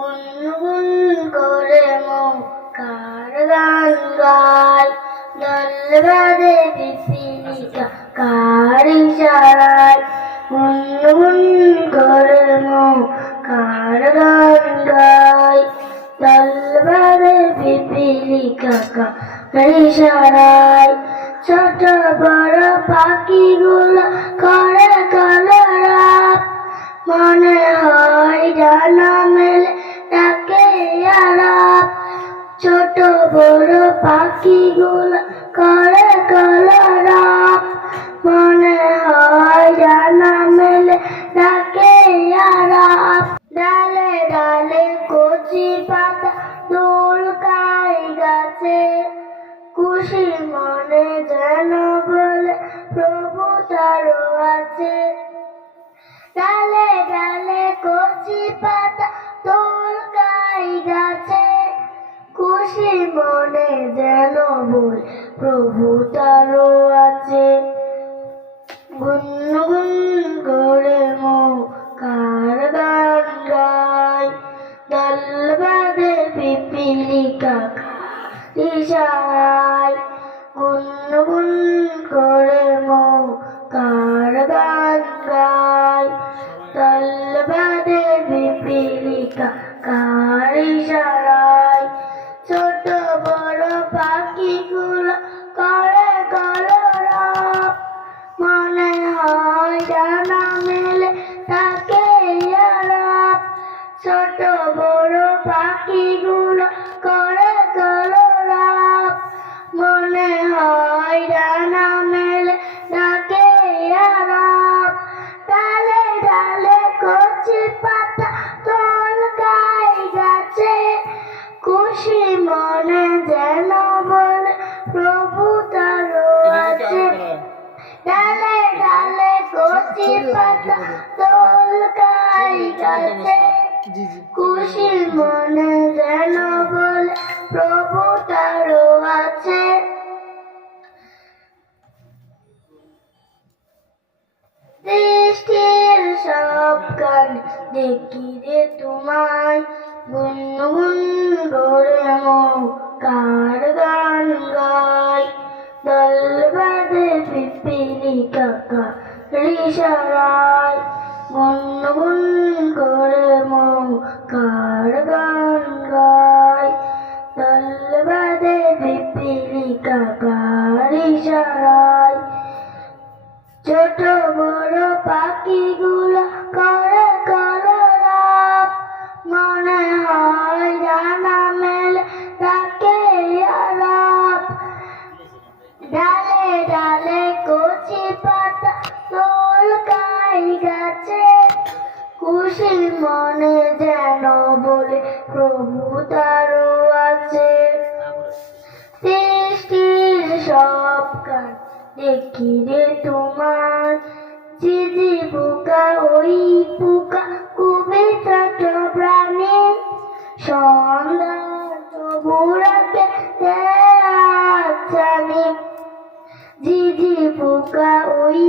গুনগুন করে মৌকার গান গায়, দল বাঁধে পিপীলিকা কার ইশারায়। গুনগুন করে মৌকার গান গায়, দল বাঁধে পিপীলিকা কার ইশারায়। ছোট বড় পাখিগুলো করে কলরব, মনে হয় ডানা মেলে ডাকে আলাপ। ছোট বড় পাখিগুলো করে কলরব, মনে হয় ডানা মেলে ডাকে আলাপ। ডালে ডালে কচি পাতা দুলকায় গাছে, খুশি মনে যেন বলে প্রভু তারও আছে। ডালে ডালে কচি পাতা দুলকায় গাছে, খুশি মনে যেন বলে প্রভু তারও আছে। গুনগুন করে মৌকার গান গায়, দল বাঁধে পিপীলিকা কার ইশারায়। গুনগুন করে মৌকার গান গায়, দল বাঁধে পিপীলিকা কার ইশারায়। ছোট বড় পাখিগুলো করে কলরব, মনে হয় ডানা মেলে ডাকে আলাপ। ছোট বড় পাখিগুলো করে কলরব, মনে হয় ডানা মেলে ডাকে আলাপ। ডালে ডালে কচি পাতা দুলকায় গাছে, খুশি মনে যেন বলে প্রভু তারও আছে। ডালে ডালে কচি পাতা দুলকায় গাছে, খুশি মনে যেন বলে প্রভু তারও আছে। সৃষ্টির সব গান দেখি রে তোমায়, গুনগুন করে মৌকার গান গায়, দল বাঁধে পিপীলিকা কার ইশারায়। গুনগুন করে মৌকার গান গায়, দল বাঁধে পিপীলিকা কার ইশারায়। ছোট বড় পাখিগুলো করে কলরব, মনে হয় ডানা মেলে ডাকে আলাপ। ডালে ডালে কচি পাতা দুলকায় গাছে, খুশি মনে যেন বলে প্রভু তারও আছে। সৃষ্টির সব গান দেখি রে তোমার, ঝিঝি পোকা ওই পোকা খুবই ছোট প্রাণী, সন্ধ্যা তবুরাকে দেয় ঝিঝি পোকা ওই